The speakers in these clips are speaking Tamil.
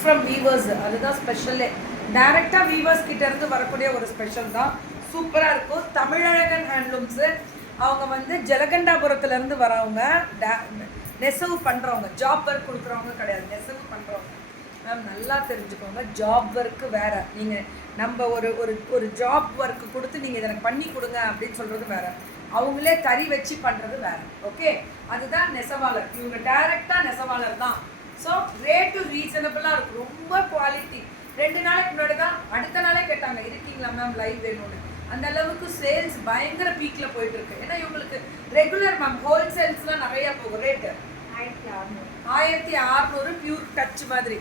ஃப்ரம் வீவர்ஸ், அதுதான் ஸ்பெஷலே. டைரெக்டாக வீவர்ஸ் கிட்டேருந்து வரக்கூடிய ஒரு ஸ்பெஷல் தான். சூப்பராக இருக்கும். தமிழழகன் ஹேண்ட்லூம்ஸு, அவங்க வந்து ஜலகண்டாபுரத்துலேருந்து வரவங்க, நெசவு பண்ணுறவங்க, ஜாப் ஒர்க் கொடுக்குறவங்க கிடையாது, நெசவு பண்ணுறவங்க. மேம் நல்லா தெரிஞ்சுக்கோங்க, ஜாப் ஒர்க்கு வேறு. நீங்கள் நம்ம ஒரு ஒரு ஒரு ஜாப் ஒர்க்கு கொடுத்து நீங்கள் எனக்கு பண்ணி கொடுங்க அப்படின்னு சொல்கிறது வேறு, அவங்களே தறி வச்சு பண்ணுறது வேறு. ஓகே, அதுதான் நெசவாளர். இவங்க டைரெக்டாக நெசவாளர் தான். ஸோ ரேட்டும் ரீசனபிளாக இருக்கும், ரொம்ப குவாலிட்டி. 2 நாளைக்கு முன்னாடி தான் அடுத்த நாளே கேட்டாங்க இருக்கீங்களா மேம் லைவ் வேணும்னு. அந்த அளவுக்கு சேல்ஸ் பயங்கர பீக்கில் போயிட்டு இருக்கு. ஏன்னா இவங்களுக்கு ரெகுலர் மேம் ஹோல்சேல்ஸ்லாம் நிறையா போகும். ரேட்டு 1600 பியூர் டச் மாதிரி,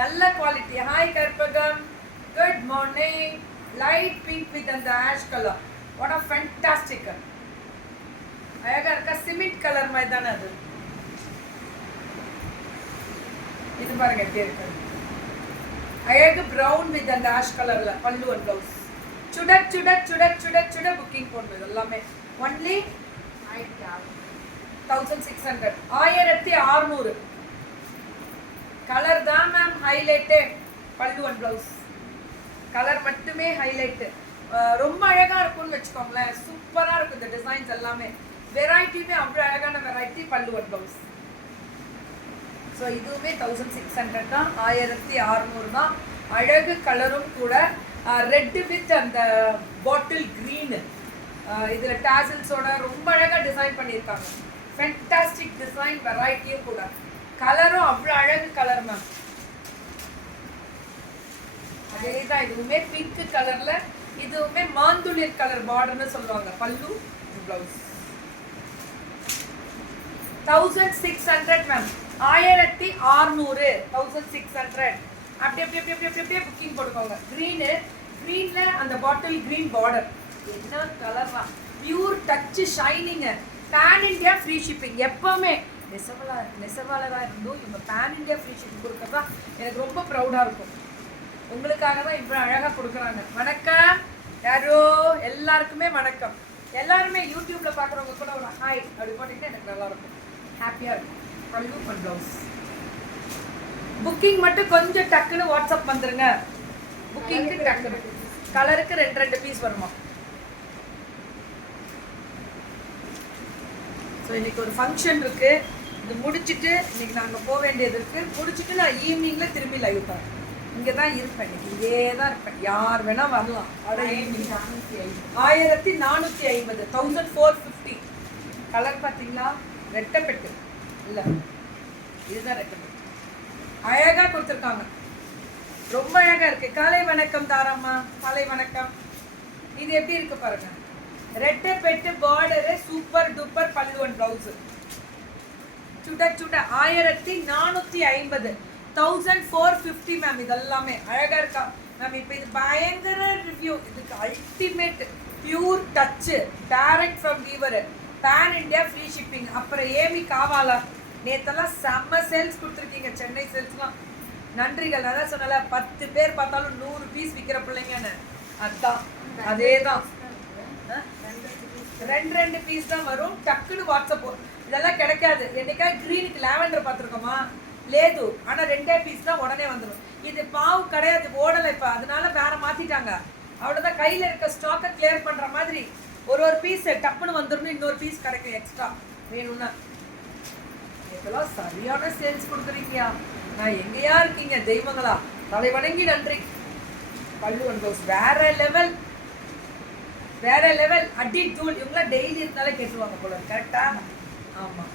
நல்ல quality. Hi Karpagam, good morning. Light pink with அந்த ash colour, what of fantastic. அழகாக இருக்கா, சிமெண்ட் கலர் மாதிரி தானே அது. இது பாருங்க எப்படி இருக்கு, அழகு ப்ரௌன் வித் அந்த ஆஷ் கலரில் பல்லு அண்ட் ப்ளவுஸ். சுடக் சுடக் சுடக் சுடக் சுட புக்கிங் போடுறது எல்லாமே ஒன்லி 1600. 1600 கலர் தான் மேம் ஹைலைட்டு. பல்லு அண்ட் ப்ளவுஸ் கலர் மட்டுமே ஹைலைட்டு. ரொம்ப அழகாக இருக்கும்னு வச்சுக்கோங்களேன். சூப்பராக இருக்கும் இந்த டிசைன்ஸ் எல்லாமே. வெரைட்டியுமே அவ்வளோ அழகான வெரைட்டி. பல்லு அண்ட் ப்ளவுஸ். ஸோ இதுவுமே 1600 தான், 1600 தான். அழகு கலரும் கூட. ரெட்டு வித் அந்த பாட்டில் க்ரீனு, இதில் டாசல்ஸோட ரொம்ப அழகாக டிசைன் பண்ணியிருக்காங்க. ஃபென்டாஸ்டிக் டிசைன், வெரைட்டியும் கூட. கலரும் அவ்வளோ அழகு கலர் மேம். அதே தான் இதுவுமே பிங்க் கலரில். இதுவுமே மாந்துளிர் கலர் பார்டர்னு சொல்லுவாங்க. பல்லு ப்ளவுஸ் 1600 மேம். 1600, 1600. அப்படியே அப்படியே அப்படியே அப்படியே அப்படியே புக்கிங் போட்டுக்கோங்க. க்ரீனில் அந்த பாட்டில் க்ரீன் பார்டர், என்ன கலர் தான். Pure touch shining. Pan India free shipping. எப்போவுமே நெசவாளராக இருந்தும் இவங்க பேன் இண்டியா ஃப்ரீ ஷிப்பிங் கொடுக்குறதா எனக்கு ரொம்ப ப்ரௌடாக இருக்கும். உங்களுக்காக தான் இவ்வளோ அழகாக கொடுக்குறாங்க. வணக்கம் யாரோ, எல்லாருக்குமே வணக்கம். எல்லாருமே யூடியூப்பில் பார்க்குறவங்க கூட ஒரு ஹாய் அப்படி போட்டிங்கன்னா எனக்கு நல்லாயிருக்கும், ஹாப்பியாக இருக்கும். பல்லு அண்ட் ப்ளவுஸ். புக்கிங் மட்டும் கொஞ்சம் டக்குன்னு வாட்ஸ்அப் வந்துருங்க. புக்கிங்க்கு டக்குன்னு. கலருக்கு 2 பீஸ் வருமா. ஸோ இன்னைக்கு ஒரு ஃபங்க்ஷன் இருக்கு, இது முடிச்சுட்டு இன்னைக்கு நாங்கள் போக வேண்டியது இருக்கு. முடிச்சுட்டு நான் ஈவினிங்கில் திரும்பி லைவ் தரேன். இங்கே தான் இருப்பேன், இன்னைக்கு இதே தான் இருப்பேன். யார் வேணால் வரலாம். அட ஈவினிங் 1450, 1450. கலர் பார்த்தீங்களா, ரெட்டப்பெட்டு இல்லை, இதுதான் ரெட்டப்பெட்டு. அழகாக கொடுத்துருக்காங்க, ரொம்ப அழகாக இருக்குது. காலை வணக்கம் தாராம்மா, காலை வணக்கம். இது எப்படி இருக்கு பாருங்க, ரெட்டப்பெட்டு பார்டரு, சூப்பர் டூப்பர் பல்லு அண்ட் ப்ளவுஸு. சுட சுட 1450, 1450 மேம். இதெல்லாமே அழகாக இருக்கா மேம். இப்போ இது பயங்கர ரிவ்யூ. இதுக்கு ultimate pure touch, direct from weaver, pan India free shipping. அப்புறம் ஏமி காவாலா, நேற்றெல்லாம் செம்ம சேல்ஸ் கொடுத்துருக்கீங்க. சென்னை சேல்ஸ்லாம் நன்றிகள். அதான் சொன்னல 10 பேர் பார்த்தாலும் 100 பீஸ் விற்கிற பிள்ளைங்கன்னு. அதுதான் அதே தான். 2 பீஸ் தான் வரும். டக்குன்னு வாட்ஸ்அப். இதெல்லாம் கிடைக்காது. என்னைக்கா க்ரீனுக்கு லாவெண்டர் பார்த்துருக்கோமா, லேது. ஆனால் 2 பீஸ் தான் உடனே வந்துடும். இது பாவு கிடையாது, ஓடலை இப்போ, அதனால வேற மாற்றிட்டாங்க. அவ்வளோதான். கையில் இருக்க ஸ்டாக்கை கிளியர் பண்ணுற மாதிரி ஒரு பீஸ் டப்புன்னு வந்துடணும். இன்னொரு பீஸ் கிடைக்கும் எக்ஸ்ட்ரா வேணும்னா. இதெல்லாம் சரியான சேல்ஸ் கொடுக்குறீங்கயா. நான் எங்கேயா இருக்கீங்க தெய்வங்களா, தலை வணங்கி நன்றி. பல்லு அண்ட் ப்ளவுஸ் வேற லெவல், வேற லெவல். அடி தூள். இவங்களாம் டெய்லி இருந்தாலே கேட்டுருவாங்க போல. கரெக்டா? ஆமாம்,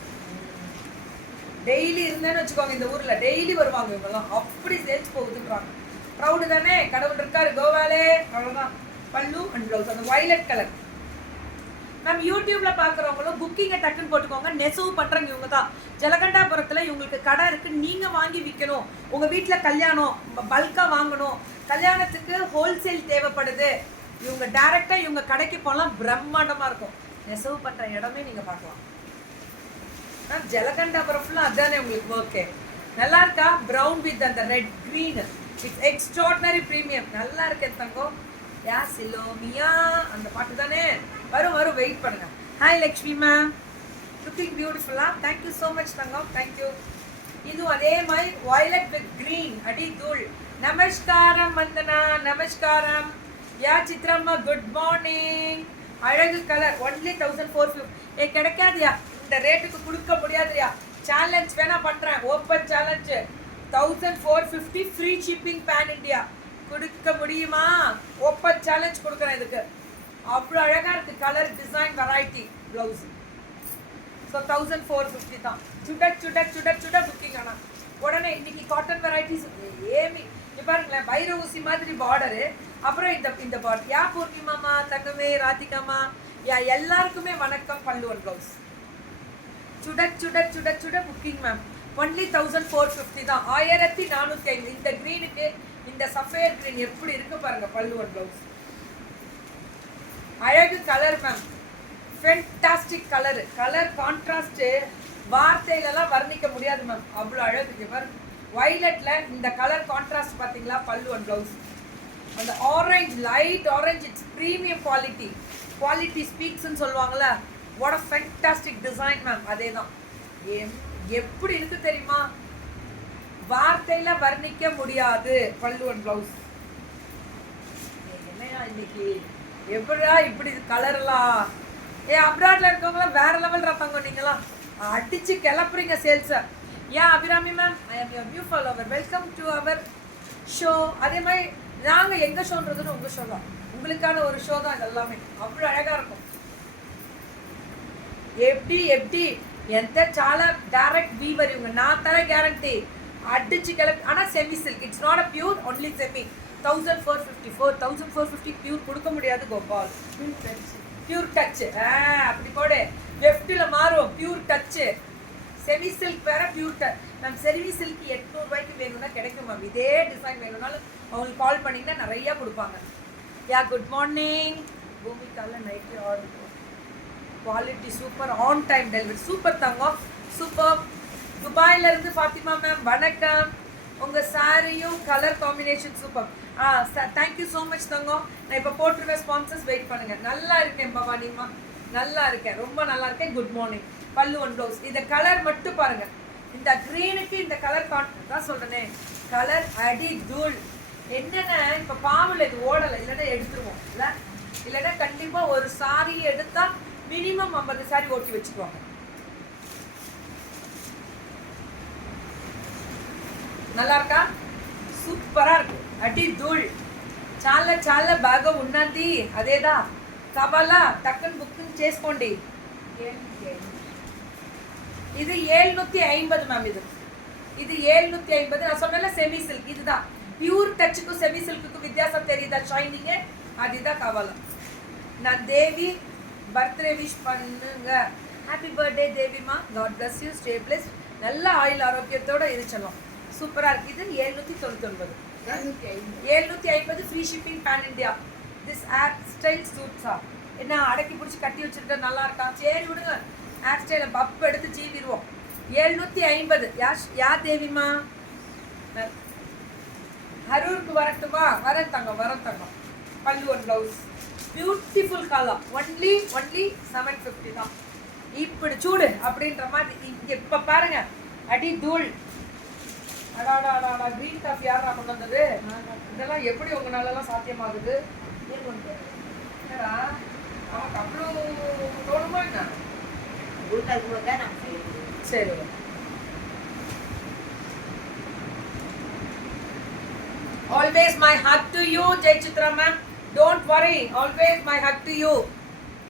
டெய்லி இருந்தேன்னு வச்சுக்கோங்க. இந்த ஊரில் டெய்லி வருவாங்க இவங்கெல்லாம். அப்படி சேல்ஸ் போகுதுன்றாங்க. ப்ரௌடு தானே, கடவுள் இருக்காரு, கோவாலே. அவ்வளோதான். பல்லு அண்ட் ப்ளவுஸ் அந்த வயலட் கலர் மேம். யூடியூப்பில் பார்க்குறவங்களும் புக்கிங்கை டக்குன்னு போட்டுக்கோங்க. நெசவு பண்ணுறவங்க இவங்க தான். ஜலகண்டாபுரத்தில் இவங்களுக்கு கடை இருக்குது. நீங்கள் வாங்கி விற்கணும். உங்கள் வீட்டில் கல்யாணம், பல்காக வாங்கணும், கல்யாணத்துக்கு ஹோல்சேல் தேவைப்படுது, இவங்க டைரெக்டாக இவங்க கடைக்கு போகலாம். பிரம்மாண்டமாக இருக்கும். நெசவு பண்ணுற இடமே நீங்கள் பார்க்கலாம் மேம். ஜலகண்டாபுரம் ஃபுல்லாக அதுதானே உங்களுக்கு ஓகே. நல்லா இருக்கா? ப்ரௌன் வித் அந்த red green, it's extraordinary premium. நல்லா இருக்கு தங்கம். யா சிலோமியா அந்த பாட்டு தானே வரும். வெயிட் பண்ணுங்க. ஹாய் லக்ஷ்மி மேம், லுக்கிங் பியூட்டிஃபுல்லா. தேங்க்யூ ஸோ மச் தங்கம், தேங்க்யூ. இது அதே மாதிரி வயலட் வித் கிரீன் அடி தூள். நமஸ்காரம் வந்தனா, நமஸ்காரம். யா சித்ரம்மா குட் மார்னிங். அழகு கலர் ஒன்லி 1450. கிடைக்காதியா, இந்த ரேட்டுக்கு கொடுக்க முடியாதுயா. சேலஞ்ச் வேணா பண்றேன், open challenge. 1450 free shipping pan India. கொடுக்க முடியுமா? ஓப்பன் சேலஞ்ச் கொடுக்குறேன் இதுக்கு. அவ்வளோ அழகாக இருக்குது colour, design, variety. Blouse so 1450 தான். சுட புக்கிங். ஆனால் உடனே இன்னைக்கு காட்டன் வெரைட்டிஸ் ஏமி பாருங்களேன், வைர ஊசி மாதிரி பார்டரு. அப்புறம் இந்த பார்டர். யா பூர்ணிமாமா, தங்கமே, ராதிகாமா, யா எல்லாருக்குமே வணக்கம். பல்லு ஒன் ப்ளவுஸ். சுட புக்கிங் மேம். ஒன்லி 1450 தான். 1450. இந்த க்ரீனுக்கு இந்த சஃபேர் க்ரீன் எப்படி இருக்கு பாருங்க. Pallu on blouse. அழகு colour ma'am, fantastic colour. Colour contrast வார்த்தையிலலாம் வர்ணிக்க முடியாது மேம், அவ்வளோ அழகு. பாருங்க வைலட்ல இந்த கலர் கான்ட்ராஸ்ட் பார்த்தீங்களா? Pallu on blouse. அந்த orange, light orange, it's premium quality. Quality ஸ்பீக்ஸ்ன்னு சொல்லுவாங்கள்ல, what a fantastic design ma'am. அதே தான். எப்படி இருக்கு தெரியுமா? வார்த்தையில வர்ணிக்க முடியாது. பல்லு ஒன் ப்ளவுஸ். என்னையா இன்னைக்கு எப்படா இப்படி கலர்லாம்? அப்ராட்ல இருக்கவங்களாம் வேற லெவல் இருப்பாங்க. நீங்களாம் அடிச்சு கிளப்புறீங்க சேல்ஸை. Abirami ma'am, I am your new follower, welcome to our show. அதே மாதிரி நாங்கள் எங்கள் ஷோன்றதுன்னு உங்கள் ஷோ தான், உங்களுக்கான ஒரு ஷோ தான். இது எல்லாமே அவ்வளோ அழகாக இருக்கும். எப்படி ఎంత చాలా డైరెక్ట్ వీవర్ ఇవ్వండి, నా తర గ్యారంటీ. అడ్డిచ్చి కెలపి. ஆனால் semi silk, it's not a pure, only semi. 1450. 1450 pure கொடுக்க முடியாது கோபால். பியூர் டச் அப்படி போடு. வெஃப்டில் மாறும். Pure touch. செமி சில்க் வேற, pure touch ma'am. Semi silk 800 ரூபாய்க்கு வேணும்னா கிடைக்கும் மேம். இதே டிசைன் வேணும்னாலும் அவங்களுக்கு கால் பண்ணிங்கன்னா நிறையா கொடுப்பாங்க. Yeah good morning. பூமிக்கால night order. Quality super, on time delivery. Super தங்கம், சூப்பர். துபாயிலேருந்து ஃபாத்திமா மேம் வணக்கம். உங்கள் சாரியும் colour combination super. Thank you so much தங்கம். நான் இப்போ போட்டுருவேன். ஸ்பான்சர்ஸ் வெயிட் பண்ணுங்கள். நல்லா இருக்கேன் பவானிம்மா, நல்லா இருக்கேன், ரொம்ப நல்லா இருக்கேன். Good morning. பல்லு ஒன் ப்ளவுஸ். இந்த கலர் மட்டும் பாருங்கள். இந்த க்ரீனுக்கு இந்த கலர் தான் சொல்கிறேனே, கலர் அடி தூள். என்னென்ன இப்போ பாவில் இது ஓடலை, இல்லைன்னா எடுத்துருவோம். இல்லைன்னா கண்டிப்பாக ஒரு சாரி எடுத்தால் மினிமம் 50 சாரி ஓட்டி வச்சுக்குவாங்க. நல்லா இருக்கா? సూపర్ అడి ధూళ్ చాలా చాలా బాగా ఉన్నది. అదేదా కావాలా టక్కన్ బుకింగ్ చేసుకోండి. இது 750 மேம். இது 750. நான் சொன்னல செமி சில்க். இதுதான் பியூர் டச்சுக்கு செமி சில்க்குக்கு வித்தியாசம் தெரியுதா? ஷைனிங்கு அதுதான் காவாலா. நான் தேவி பர்த்டே விஷ் பண்ணுங்க. ஹாப்பி பர்த்டே தேவிமா, God bless you, stay bless. நல்ல ஆயுள் ஆரோக்கியத்தோட இருச்சலாம். சூப்பராக இருக்குது. இது 799. 750 free shipping pan India. This hair style சூட்ஸா? என்ன அடக்கி பிடிச்சி கட்டி வச்சுருக்க நல்லா இருக்கா? சரி விடுங்க, ஹேர் ஸ்டைலை பப்பு எடுத்து சீவிடுவோம். 750. யார் தேவிமா? ஹரூருக்கு வரட்டுமா? வரேன் தங்கம், வரேன் தங்கம். பல்லு on blouse. Beautiful colour. Only 750 தான். இப்படி சூடு அப்படின்ற மாதிரி. இங்கே இப்போ பாருங்க, அடி தூள். அடாடா க்ரீன் காஃபி யாரா கொண்டு வந்தது? இதெல்லாம் எப்படி உங்களாலலாம் சாத்தியமாகுது? என்னடா நமக்கு அவ்வளோ தோணுமா என்ன? சரி. Always my hug to you, Jai Chitra ma'am. Don't worry. Always my hug to you.